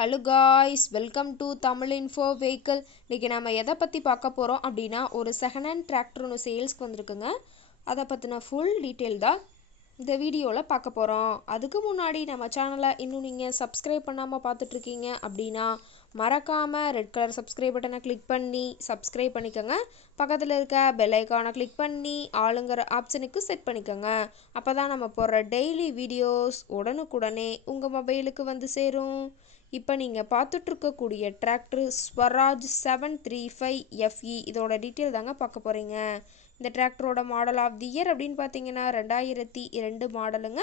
Hello guys welcome to Tamil info vehicle இன்றைக்கி நம்ம எதை பற்றி பார்க்க போகிறோம் அப்படின்னா ஒரு செகண்ட் ஹேண்ட் டிராக்டர் ஒன்று சேல்ஸ்க்கு வந்திருக்குங்க. அதை பற்றின ஃபுல் டீட்டெயில் தான் இந்த வீடியோவில் பார்க்க போகிறோம் அதுக்கு முன்னாடி நம்ம சேனலை இன்னும் நீங்கள் சப்ஸ்கிரைப் பண்ணாமல் பார்த்துட்ருக்கீங்க அப்படின்னா மறக்காமல் ரெட் கலர் சப்ஸ்கிரைப் பட்டனை கிளிக் பண்ணி சப்ஸ்கிரைப் பண்ணிக்கோங்க. பக்கத்தில் இருக்க பெல் ஐக்கானை கிளிக் பண்ணி ஆளுங்கிற ஆப்ஷனுக்கு செட் பண்ணிக்கோங்க. அப்போ தான் நம்ம போடுற டெய்லி வீடியோஸ் உடனுக்குடனே உங்கள் மொபைலுக்கு வந்து சேரும். இப்போ நீங்கள் பார்த்துட்ருக்கக்கூடிய tractor Swaraj seven three five FE இதோட டீட்டெயில் தாங்க பார்க்க போகிறீங்க இந்த டிராக்டரோட மாடல் ஆஃப் தி இயர் அப்படின்னு பார்த்தீங்கன்னா ரெண்டாயிரத்தி இரண்டு மாடலுங்க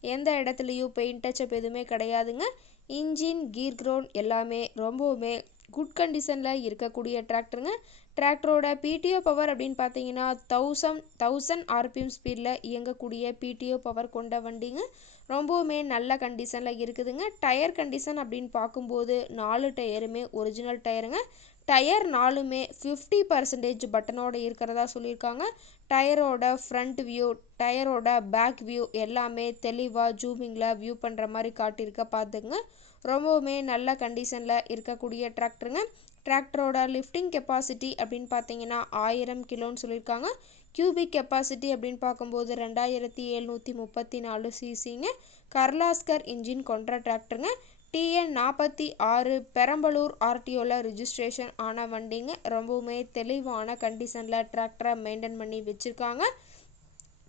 எந்த இடத்துலையும் பெயிண்ட் டச்சப் எதுவுமே கிடையாதுங்க. இன்ஜின் கீர் க்ரௌண்ட் எல்லாமே ரொம்பவுமே குட் கண்டிஷனில் இருக்கக்கூடிய டிராக்டருங்க டிராக்டரோட பிடிஓ பவர் அப்படின்னு பார்த்தீங்கன்னா தௌசண்ட் தௌசண்ட் ஆர்பிஎம் ஸ்பீடில் இயங்கக்கூடிய பிடிஓ பவர் கொண்ட வண்டிங்க. ரொம்பவுமே நல்ல கண்டிஷனில் இருக்குதுங்க. டயர் கண்டிஷன் அப்படின்னு பார்க்கும்போது நாலு டயருமே ஒரிஜினல் டயருங்க டயர் நாலுமே ஃபிஃப்டி பர்சன்டேஜ் பட்டனோட இருக்கிறதா சொல்லியிருக்காங்க. டயரோட ஃப்ரண்ட் வியூ டயரோட பேக் வியூ எல்லாமே தெளிவாக ஜூமிங்கில் வியூ பண்ணுற மாதிரி காட்டியிருக்க. பார்த்துங்க ரொம்பவுமே நல்ல கண்டிஷனில் இருக்கக்கூடிய டிராக்டருங்க டிராக்டரோட லிஃப்டிங் கெப்பாசிட்டி அப்படின்னு பார்த்தீங்கன்னா ஆயிரம் கிலோன்னு சொல்லியிருக்காங்க. கியூபிக் கெப்பாசிட்டி அப்படின்னு பார்க்கும்போது ரெண்டாயிரத்தி எழுநூற்றி முப்பத்தி நாலு சிசிங்க கர்லாஸ்கர் இன்ஜின் கொண்ட டிராக்டருங்க டிஎன் நாற்பத்தி ஆறு பெரம்பலூர் ஆர்டிஓவில் ரிஜிஸ்ட்ரேஷன் ஆன வண்டிங்க. ரொம்பவுமே தெளிவான கண்டிஷனில் டிராக்டரை மெயின்டைன் பண்ணி வச்சுருக்காங்க.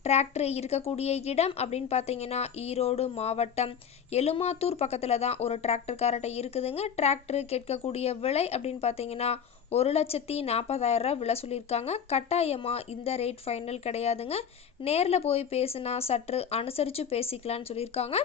டிராக்டர் இருக்கக்கூடிய இடம் அப்படின்னு பார்த்தீங்கன்னா ஈரோடு மாவட்டம் எலுமாத்தூர் பக்கத்தில் தான் ஒரு டிராக்டர்கார்ட்ட இருக்குதுங்க. டிராக்டர் கேட்கக்கூடிய விலை அப்படின்னு பார்த்தீங்கன்னா ஒரு லட்சத்தி நாற்பதாயிரரூவா விலை சொல்லியிருக்காங்க. கட்டாயமாக இந்த ரேட் ஃபைனல் கிடையாதுங்க. நேரில் போய் பேசுனா சற்று அனுசரித்து பேசிக்கலான்னு சொல்லியிருக்காங்க.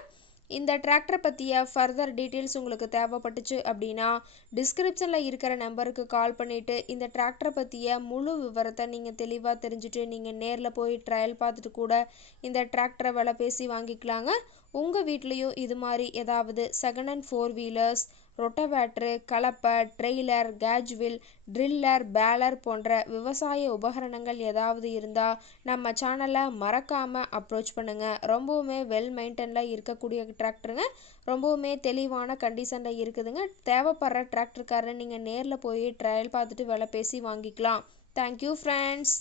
இந்த டிராக்டரை பற்றிய ஃபர்தர் டீட்டெயில்ஸ் உங்களுக்கு தேவைப்பட்டுச்சு அப்படின்னா டிஸ்கிரிப்ஷனில் இருக்கிற நம்பருக்கு கால் பண்ணிவிட்டு இந்த டிராக்டரை பற்றிய முழு விவரத்தை நீங்கள் தெளிவாக தெரிஞ்சுட்டு நீங்கள் நேரில் போய் ட்ரையல் பார்த்துட்டு கூட இந்த டிராக்டரை விலை பேசி வாங்கிக்கலாங்க. உங்கள் வீட்லேயும் இது மாதிரி ஏதாவது second and four wheelers rotavator கலப்பை trailer cage wheel driller baler விவசாய உபகரணங்கள் ஏதாவது இருந்தால் நம்ம சேனலை மறக்காமல் அப்ரோச் பண்ணுங்கள் ரொம்பவுமே வெல் மெயின்டெனில் இருக்கக்கூடிய டிராக்டருங்க. ரொம்பவுமே தெளிவான கண்டிஷனில் இருக்குதுங்க. தேவைப்படுற டிராக்டருக்காரன் நீங்கள் நேரில் போய் ட்ரையல் பார்த்துட்டு விலை பேசி வாங்கிக்கலாம். Thank you friends